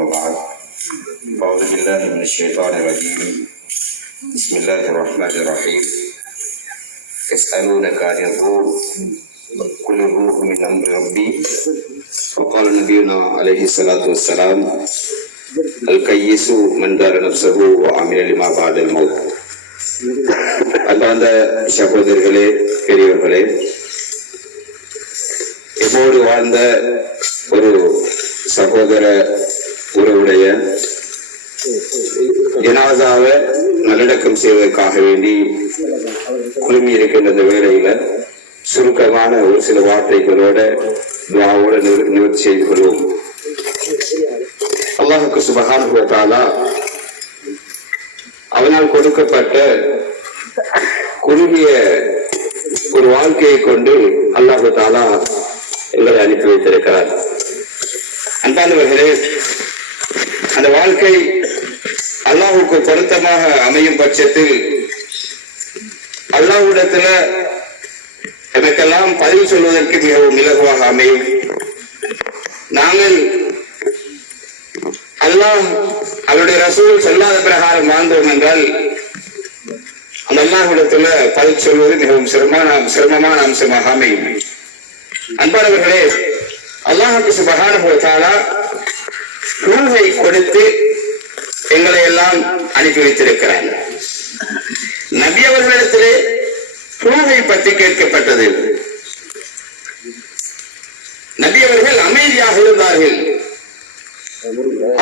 أما بعد أعوذ بالله من الشيطان الرجيم بسم الله الرحمن الرحيم يسألونك عن الروح قل الروح من أمر ربي وقال نبينا عليه الصلاة والسلام الكيس من دار نفسه وعمل لما بعد الموت. அன்பார்ந்த சகோதரர்களே, பெரியவர்களே, எப்போது வாழ்ந்த ஒரு சகோதர உறவுடைய ஜனாசாவை நல்லடக்கம் செய்வதற்காக வேண்டி குழுமி இருக்கின்ற இந்த வேளையில சுருக்கமான ஒரு சில வார்த்தைகளோட துஆவோட நிவர்த்தி செய்து கொள்வோம். அல்லாஹ்வுக்கு சுப்ஹானஹு வ தஆலா அவனால் கொடுக்கப்பட்ட குறுகிய ஒரு வாழ்க்கையை கொண்டு அல்லாஹ் தஆலா எங்களை அனுப்பி வைத்திருக்கிறார். அன்பானவர்களே, அந்த வாழ்க்கை அல்லாஹ்வுக்கு பொருத்தமாக அமையும் பட்சத்தில் அல்லாஹ்விடத்துல எனக்கெல்லாம் பதில் சொல்வதற்கு மிகவும் இலகுவாக அமையும். நாங்கள் அல்லாஹ் அவருடைய ரசூல் சொல்லாத பிரகாரம் வாழ்ந்தோம் என்றால் அந்த அல்லாஹ்விடத்துல பதில் சொல்வது மிகவும் சிரமமான அம்சமாக அமையும். அன்பானவர்களே, அல்லாஹ்வுக்கு சுப்ஹானஹு வ தஆலா ரூஹை கொடுத்து எங்களை எல்லாம் அனுப்பி வைத்திருக்கிறார். நபி அவர்களிடத்திலே ரூஹை பற்றி கேட்கப்பட்டது. நபி அவர்கள் அமைதியாக இருந்தார்கள்.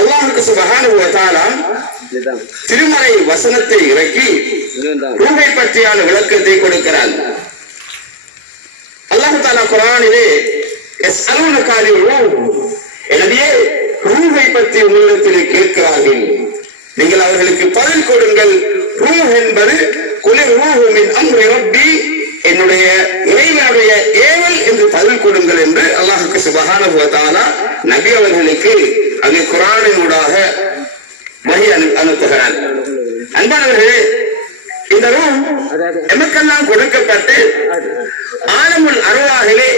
அல்லாஹ்வுக்கு சுப்ஹானஹு வ தஆலா திருமறை வசனத்தை இறக்கி ரூஹை பற்றியான விளக்கத்தை கொடுக்கிறார். அல்லாஹ் தஆலா குர்ஆனிலே யஸ்அலூனக அனிர் ரூஹ், நபியே ரூஹை பற்றி உங்களிடத்திலே கேட்கிறார்கள், நீங்கள் அவர்களுக்கு பதில் கொடுங்கள். ரூஹ் என்பது குலிர் ரூஹு மின் அம்ரி ரப்பி, என்னுடைய இறைவனுடைய ஏவல் என்று பதில் கொடுங்கள் என்று அல்லாஹ்வுக்கு சுப்ஹானஹு வ தஆலா நபி அவர்களுக்கு அங்கே குர்ஆனினூடாக வஹி அனுப்புகிறார். அன்பானவர்களே, இந்த ரூஹ் எமக்கெல்லாம் கொடுக்கப்பட்டு ஆலமுல் அர்வாஹிலே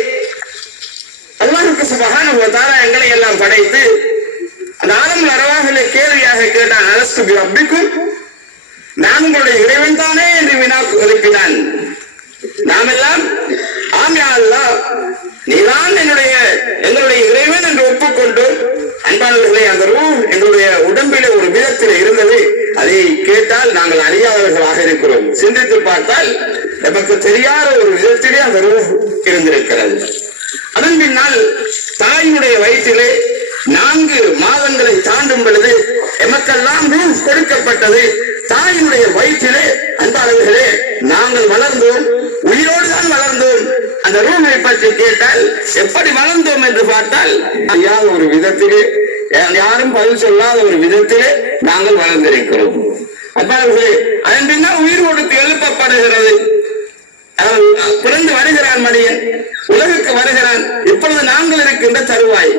அல்லாஹ்வுக்கு சுப்ஹானஹு வ தஆலா எங்களை எல்லாம் படைத்து அந்த ஆலமுல் அர்வாஹிலே கேள்வியாக கேட்டான், அலஸ்து பி ரப்பிக்கும், நான் உங்களுடைய இறைவன் தானே என்று வினா எழுப்பினான். நாம் எல்லாம் ஆம் யா அல்லாஹ், நீதான் எங்களுடைய இறைவன் என்று ஒப்புக்கொண்டு, அன்பானவர்களே, அந்த ரூஹ் எங்களுடைய உடம்பிலே ஒரு விதத்தில் இருந்தது. அதை கேட்டால் நாங்கள் அறியாதவர்களாக இருக்கிறோம். சிந்தித்து பார்த்தால் நமக்கு தெரியாத ஒரு விதத்திலே அந்த ரூஹ் இருந்திருக்கிறது. அதன் பின்னால் தாயினுடைய வயிற்றிலே 4 மாதங்களை தாண்டும் பொழுது எமக்கெல்லாம் ரூஹ் கொடுக்கப்பட்டது. தாயினுடைய வயிற்றிலே அன்பானவர்களே நாங்கள் வளர்ந்தோம், உயிரோடு தான் வளர்ந்தோம். அந்த ரூஹை பற்றி கேட்டால் எப்படி வளர்ந்தோம் என்று பார்த்தால் அறியாத ஒரு விதத்திலே, யாரும் பதில் சொல்லாத ஒரு விதத்திலே நாங்கள் வளர்ந்திருக்கிறோம். அன்பானவர்களே, அதன் பின்னால் உயிர் கொடுத்து எழுப்பப்படுகிறது. பிறந்து வருகிறான் மனிதன், உலகுக்கு வருகிறான். இப்பொழுது நாங்கள் இருக்கின்ற தருவாய்,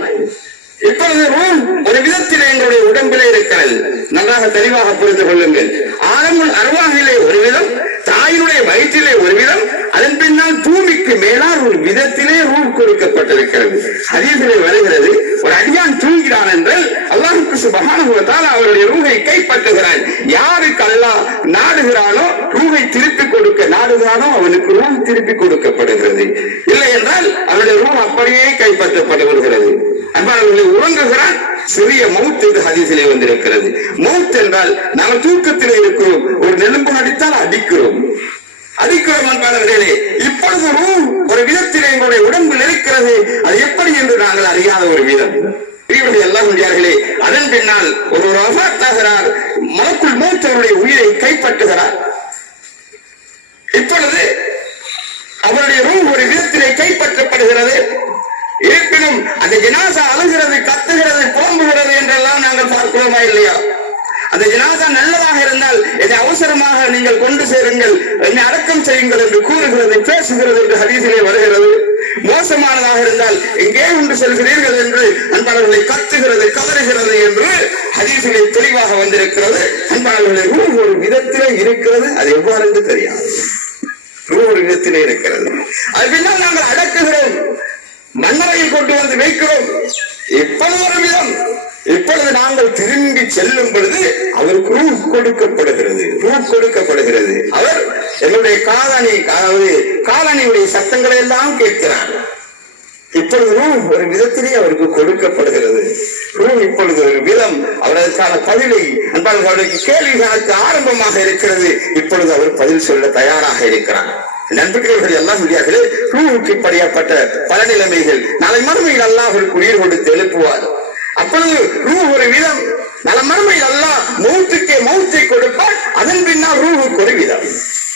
இப்பொழுது ரூஹ் ஒரு விதத்தில் எங்களுடைய உடம்பிலே இருக்கிறது. நன்றாக தெளிவாக புரிந்து கொள்ளுங்கள். ஆலமுல் அர்வாஹிலே ஒரு விதம், தாயினுடைய வயிற்றிலே ஒரு விதம், அதன் பின்னால் பூமிக்கு மேலால் ஒரு விதத்திலே ரூஹ் கொடுக்கப்பட்டிருக்கிறது. ஹதீஸிலே வருகிறது, ஒரு அடியான் தூங்கிறான் என்றால் அல்லாஹ்வுக்கு சுப்ஹானஹு வ தஆலா அவருடைய ரூஹை கைப்பற்றுகிறான். யாருக்கு அல்லாஹ் நாடுகிறானோ ரூஹை திருப்பி கொடுக்க நாடுகிறானோ அவனுக்கு ரூஹ் திருப்பி கொடுக்கப்படுகிறது. இல்லை என்றால் அவருடைய ரூஹ் அப்படியே கைப்பற்றப்பட்டு வருகிறது. அன்பானவர்களை, உறங்குகிறான், சிறிய மவுத் என்று ஹதீஸிலே வந்திருக்கிறது. மவுத் என்றால் நாங்கள் தூக்கத்திலே இருக்கிறோம், ஒரு நெலும்பு அடித்தால் அடிக்கிறோம். அன்பானவர்களே, இப்பொழுது ரூஹ் ஒரு விதத்திலே எங்களுடைய உடம்பில் இருக்கிறது. அது எப்படி என்று நாங்கள் அறியாத ஒரு விதம். எல்லாம் முடியார்களே, அதன் பின்னால் ஒரு வஃபாத்தாகிறார், மலக்குல் மௌத் அவருடைய உயிரை கைப்பற்றுகிறார். இப்பொழுது அவருடைய ரூஹ் ஒரு விதத்திலே கைப்பற்றப்படுகிறது. இருப்பினும் அந்த ஜனாசா அழுகிறது, கத்துகிறது, புலம்புகிறது என்றெல்லாம் நாங்கள் பார்க்கிறோமா இல்லையா? அந்த ஜனாசா நல்லதாக இருந்தால் என்னை அவசரமாக நீங்கள் கொண்டு சேருங்கள், என்னை அடக்கம் செய்யுங்கள் என்று கூறுகிறது, பேசுகிறது என்று ஹதீஸிலே வருகிறது. மோசமானதாக இருந்தால் எங்கே கொண்டு செல்கிறீர்கள் என்று அன்பாளர்களை கத்துகிறது, கதறுகிறது என்று ஹதீஸிலே தெளிவாக வந்திருக்கிறது. அன்பாளர்களை ரூஹ் ஒரு விதத்திலே இருக்கிறது, அது எவ்வாறு என்று தெரியாது. ரூஹ் ஒரு விதத்திலே இருக்கிறது. அது பின்னால் நாங்கள் அடக்குகிறோம், மன்னரையை கொண்டு வந்து வைக்கிறோம். எப்பொழுது ஒரு விதம் இப்பொழுது நாங்கள் திரும்பி செல்லும் பொழுது அவருக்கு ரூஹ் கொடுக்கப்படுகிறது. அவர் என்னுடைய காலணியுடைய சத்தங்களை எல்லாம் கேட்கிறார். இப்பொழுது ரூஹ் ஒரு விதத்திலே அவருக்கு கொடுக்கப்படுகிறது. ரூஹ் இப்பொழுது ஒரு விதம் அவருக்கான பதிலை அவருடைய கேள்விகளுக்கு ஆரம்பமாக இருக்கிறது. இப்பொழுது அவர் பதில் சொல்ல தயாராக இருக்கிறார். நண்பர்கள் எல்லாம் முடியார்களே, ரூஹுக்கு இப்படியாப்பட்ட பல நிலைமைகள் நாளை மறுமையில் அல்லாஹ் அவருக்கு உயிர் கொடுத்து எழுப்புவார். அப்பொழுது ரூஹ் ஒரு விதம், நல மறுமையில் அல்லாஹ் மௌத்தை கொடுப்பார். அதன் பின்னால் ரூஹுக்கு ஒரு விதம்.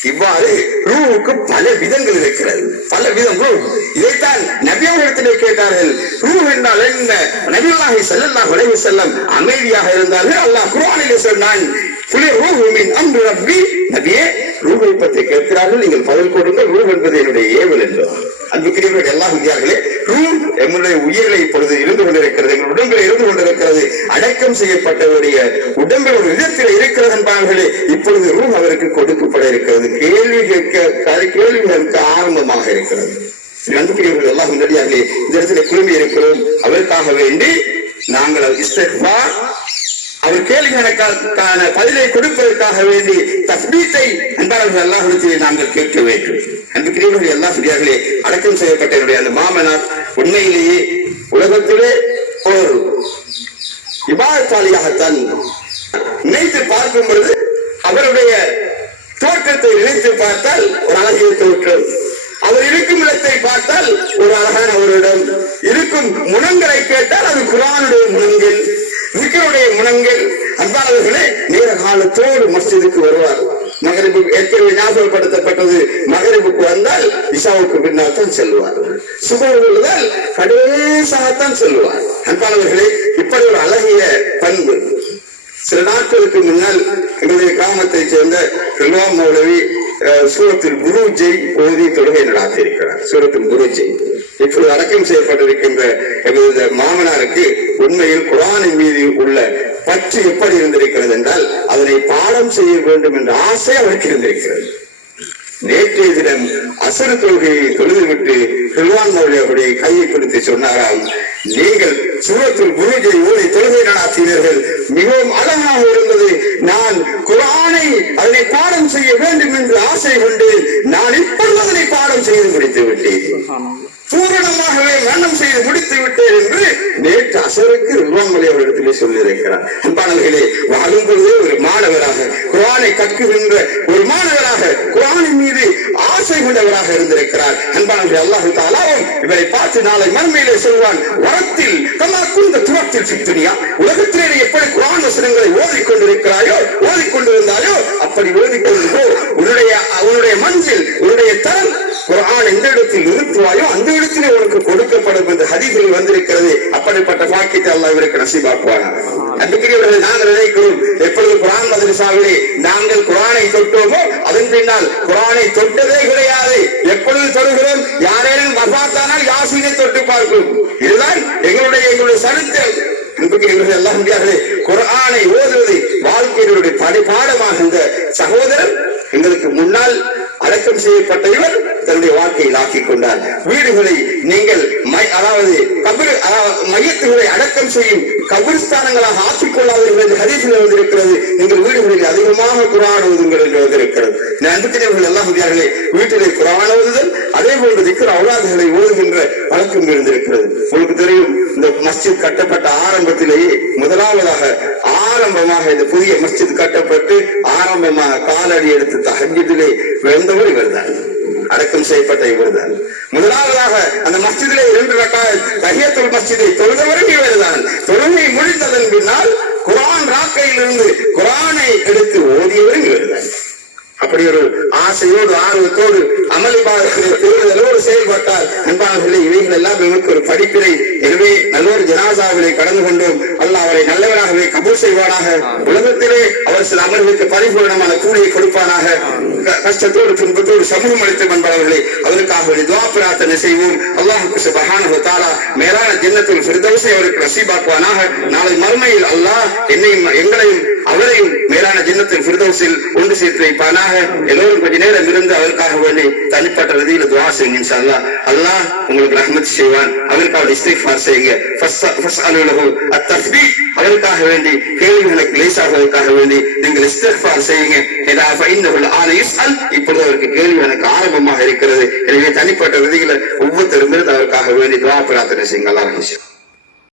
இவ்வாறு ரூஹுக்கு பல விதங்கள் இருக்கிறது, பல விதம் ரூஹ். இதைத்தான் நபி அவர்களிடத்திலே கேட்டார்கள், ரூஹ் என்றால் என்ன? நபியுல்லாஹி ஸல்லல்லாஹு அலைஹி வஸல்லம் அமைதியாக இருந்தார்கள். அல்லாஹ் குர்ஆனிலே சொன்னான், ரூஹு மின் அம்ரி ரப்பி. நபியே, ரூஹை பற்றி கேட்கிறார்கள், நீங்கள் பதில் கொடுங்கள். ரூஹ் என்பது என்னுடைய ஏவல் என்றார். அன்புக்குரியவர்கள் எல்லாம் முடியார்களே, ரூஹ் எங்களுடைய உயிரை இப்பொழுது இருந்து கொண்டிருக்கிறது, எங்கள் உடம்பில் இருந்து கொண்டிருக்கிறது. அடக்கம் செய்யப்பட்டவருடைய உடம்பில் ஒரு விதத்தில் இருக்கிறது என்பார்களே, இப்பொழுது ரூஹ் அவருக்கு கொடுக்கப்பட இருக்கிறது. கேள்விகளுக்கு ஆரம்பமாக இருக்கிறது. அன்புக்குரியவர்கள் எல்லாம் முடியார்களே, இந்த இடத்துல குழுமி இருக்கிறோம். அவருக்காக வேண்டி நாங்கள் இஸ்திக்ஃபார், அவர் கேள்விகளுக்கான பதிலை கொடுப்பதற்காக வேண்டி தஸ்பீத்தை அன்பாளர்கள் அல்லாஹ்விடத்திலே நாங்கள் கேட்க வேண்டும். அன்புக்குரியவர்கள் எல்லாம் சரியாகவே அடக்கம் செய்யப்பட்ட என்னுடைய அந்த மாமனார் உண்மையிலேயே உலகத்திலே ஒரு இபாதத்தாளியாகத்தான் நினைத்து பார்க்கும் பொழுது, அவருடைய தோற்றத்தை நினைத்து பார்த்தால் ஒரு அழகிய தோற்றம், அவர் இருக்கும் இடத்தை பார்த்தால் ஒரு அழகான அவரிடம் இருக்கும் முனங்களை கேட்டால் அது குர்ஆனுடைய முனங்கள், விக்ருடைய முனங்கள். அன்பானவர்களே, நேர காலத்தோடு மஸ்ஜிதுக்கு வருவார். மகரிபு ஏற்கனவே ஞாபகப்படுத்தப்பட்டது. மகரிபுக்கு வந்தால் இஷாவுக்கு பின்னால் தான் செல்வார். சுபஹ் கடைசாகத்தான் செல்வார். அன்பானவர்களே, இப்படி ஒரு அழகிய பண்பு. சில நாட்களுக்கு முன்னால் எங்களுடைய கிராமத்தை சேர்ந்த ரில்வான் மௌலவி சூரத்தில் புரூஜை ஓதி தொழுகை நடாத்தியிருக்கிறார். சூரத்தில் புரூஜை இப்பொழுது அடக்கம் செய்யப்பட்டிருக்கின்ற எங்களது மாமனாருக்கு உண்மையில் குர்ஆனின் மீது உள்ள பற்று எப்படி இருந்திருக்கிறது என்றால், அதனை பாடம் செய்ய வேண்டும் என்ற ஆசை அவருக்கு இருந்திருக்கிறது. நேற்றைய தினம் அசர் தொழுகையை தொழுதுவிட்டு ரில்வான் மௌலவி அவருடைய கையை பிடித்து சொன்னாராம், நீங்கள் சூரத்துல் புரூஜை ஓதி தொழுகை நடாத்தினீர்கள், மிகவும் அழகாக இருந்தது. நான் குர்ஆனை அதனை பாடம் செய்ய வேண்டும் என்று ஆசை கொண்டு நான் இப்பொழுது அதனை பாடம் செய்து முடித்து விட்டேன், பூரணமாகவே மரணம் செய்து முடித்து விட்டேன் என்று நேற்று அசருக்கு ரில்வான் மௌலவி அவரிடத்திலே சொல்லியிருக்கிறார். அன்பானவர்களே, வாழும் பொழுதே ஒரு மாணவராக, குர்ஆனை கற்குகின்ற ஒரு மாணவராக, குர்ஆனின் மீது ஆசை கொண்டவராக இருந்திருக்கிறார். அன்பானவர்களே, அல்லாஹ் தஆலாவும் இவரை பார்த்து நாளை மறுமையிலே சொல்வான், வரத்தில் கமா குந்த துரத்தில் ஃபித்துனியா, உலகத்திலே எப்படி குர்ஆன் வசனங்களை ஓதிக்கொண்டிருக்கிறாயோ, ஓதிக்கொண்டிருந்தாயோ அப்படி ஓதிக்கொண்டு போ. உன்னுடைய மஞ்சில், உன்னுடைய தரம் குர்ஆன் எந்த இடத்தில் நிறுத்துவாயோ அந்த இடத்திலே உனக்கு கொடுக்கப்படும் என்று ஹதீஸில் வந்திருக்கிறது. அப்படிப்பட்ட பாக்கியத்தை அல்லாஹ் இவருக்கு நசீபாக்குவானா. அன்புக்குரியவர்களே, நாங்கள் நினைக்கிறோம், எப்பொழுது குர்ஆன் மதரசாவிலே நாங்கள் குர்ஆனை தொட்டோமோ அதன் பின்னால் குர்ஆனை தொட்டதே கிடையாது. எப்பொழுது தொடுகிறோம், யாரேனும் வஃபாத்தானால் யாசீனை தொட்டு பார்க்கும். இதுதான் எங்களுடைய சரித்திரம். அன்புக்குரியவர்கள் எல்லாம் முடியாது. குர்ஆனை ஓதுவது வாழ்க்கையினுடைய பாடமாக இந்த சகோதரர் எங்களுக்கு முன்னால் அடக்கம் செய்யப்பட்ட இவர் தன்னுடைய வாழ்க்கையில் ஆக்கிக் கொண்டார். வீடுகளை நீங்கள் மையத்துகளை அடக்கம் செய்யும் கபிரிஸ்தானங்களாக ஆக்கிக் கொள்ளாதீர்கள் என்று ஹதீஸில் வந்திருக்கிறது. நீங்கள் வீடுகளில் அதிகமாக குர்ஆன் ஓதுங்கள் என்று வந்திருக்கிறது. அன்புக்குரியவர்கள் எல்லாம் முடியார்களே, வீட்டிலே குர்ஆன் ஓதுதல், அதே போன்று திக்ர் அவுலாதுகளை ஓதுகின்ற பழக்கம் இருந்திருக்கிறது. உங்களுக்கு தெரியும், இந்த மஸ்ஜித் கட்டப்பட்ட ஆரம்பத்திலேயே ஆரம்பமாக இந்த புதிய மஸ்ஜித் கட்டப்பட்டு ஆரம்பமாக காலடி எடுத்து தஹஜ்ஜுதிலே விழுந்தவர் இவர்தான், அடக்கம் செய்யப்பட்ட இவர்தான். முதலாவதாக அந்த மஸ்ஜிதிலே 2 ரக்காத் தஹியத்துல் மஸ்ஜிதை தொழுதவரும் இவர்தான். தொழுகை முடிந்ததன் பின்னால் குர்ஆன் ராக்கையிலிருந்து குர்ஆனை எடுத்து ஓதியவரும் இவர்தான். அப்படி ஒரு ஆசையோடு ஆர்வத்தோடு அமளிபாதத்தோடு செயல்பட்டால் அன்பானவர்களே, இவைகள் எல்லாம் நமக்கு ஒரு படிப்பினை. எனவே நல்லொரு ஜனாசாவிலே கடந்து கொண்டோம். அல்லாஹ் அவரை நல்லவராகவே கபூல் செய்வானாக. உலகத்திலே அவர் சில அமர்வுக்கு பரிபூர்ணமான கூலியை கொடுப்பானாக. கஷ்டத்தோடு துன்பத்தோடு சமூகம் அளித்த அன்பானவர்களே, அவருக்காக துஆ பிரார்த்தனை செய்வோம். அல்லாஹ் சுப்ஹானஹு வ தஆலா மேலான ஜன்னத்துல் ஃபிர்தௌஸை அவருக்கு நசீபாக்குவானாக. நாளை மறுமையில் அல்லாஹ் என்னையும் எங்களையும் அவரையும் மேலான ஜன்னத்துல் ஃபிர்தௌஸில் ஒன்று சேர்த்து வைப்பானாக. எல்லோரும் கொஞ்ச நேரம் இருந்து அவருக்காக வேண்டி தனிப்பட்ட ரீதியில துஆ செய்யுங்க. இன்ஷா அல்லாஹ் அல்லாஹ் உங்களுக்கு ரஹ்மத் செய்வான். அவருக்காக இஸ்திக்ஃபார் செய்யுங்க. ஃபஸ்அலு லஹு அத்தஸ்பீஹ், அவருக்காக வேண்டி கேள்விகளுக்கு லேசாகுவதற்காக வேண்டி நீங்கள் இஸ்திக்ஃபார் செய்யுங்க. இதா ஃபஇன்னஹுல் ஆன யுஸ்அல், இப்பொழுது அவருக்கு கேள்வி எனக்கு ஆரம்பமாக இருக்கிறது. எனவே தனிப்பட்ட ரீதியில ஒவ்வொருத்தரும் இருந்து அவருக்காக வேண்டி துஆ பிரார்த்தனை செய்யுங்க. அல்லாஹ்